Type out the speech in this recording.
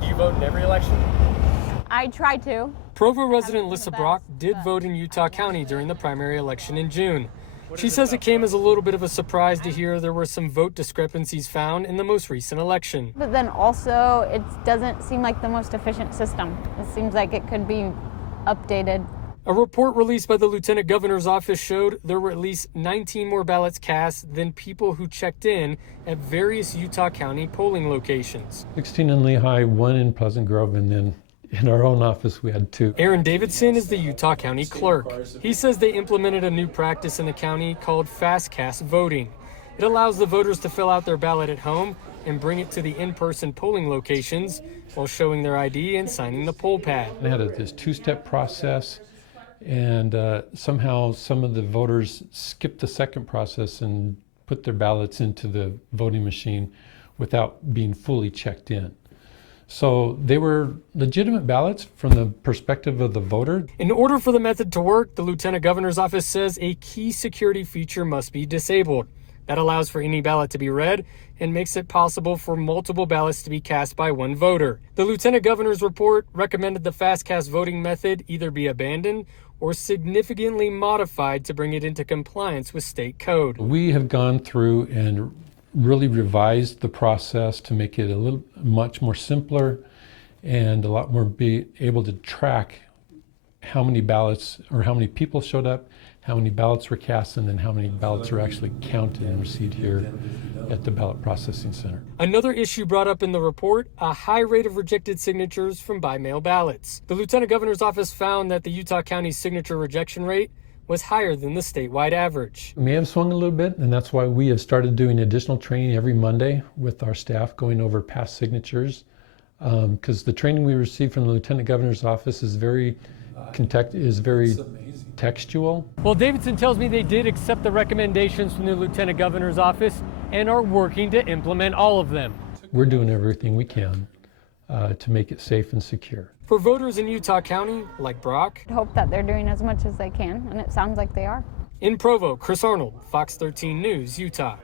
Do you vote in every election? I try to. Provo resident Lissa Brock did vote in Utah County during the primary election in June. She says it came as a little bit of a surprise to hear there were some vote discrepancies found in the most recent election. But then also, it doesn't seem like the most efficient system. It seems like it could be updated. A report released by the Lieutenant Governor's office showed there were at least 19 more ballots cast than people who checked in at various Utah County polling locations. 16 in Lehigh, 1 in Pleasant Grove, and then in our own office we had 2. Aaron Davidson is the Utah County Clerk. He says they implemented a new practice in the county called fast cast voting. It allows the voters to fill out their ballot at home and bring it to the in-person polling locations while showing their ID and signing the poll pad. They had this 2-step process, and somehow some of the voters skipped the second process and put their ballots into the voting machine without being fully checked in. So they were legitimate ballots from the perspective of the voter. In order for the method to work, the Lieutenant Governor's office says a key security feature must be disabled. That allows for any ballot to be read and makes it possible for multiple ballots to be cast by one voter. The Lieutenant Governor's report recommended the fast cast voting method either be abandoned or significantly modified to bring it into compliance with state code. We have gone through and really revised the process to make it much more simpler and a lot more be able to track how many ballots or how many people showed up, how many ballots were cast, and then how many ballots are actually counted and received here at the ballot processing center. Another issue brought up in the report, a high rate of rejected signatures from by-mail ballots. The Lieutenant Governor's office found that the Utah County signature rejection rate was higher than the statewide average. It may have swung a little bit, and that's why we have started doing additional training every Monday with our staff going over past signatures, because the training we receive from the Lieutenant Governor's office is very textual. Well, Davidson tells me they did accept the recommendations from the Lieutenant Governor's office and are working to implement all of them. We're doing everything we can to make it safe and secure. For voters in Utah County, like Brock, I hope that they're doing as much as they can, and it sounds like they are. in Provo, Chris Arnold, Fox 13 News, Utah.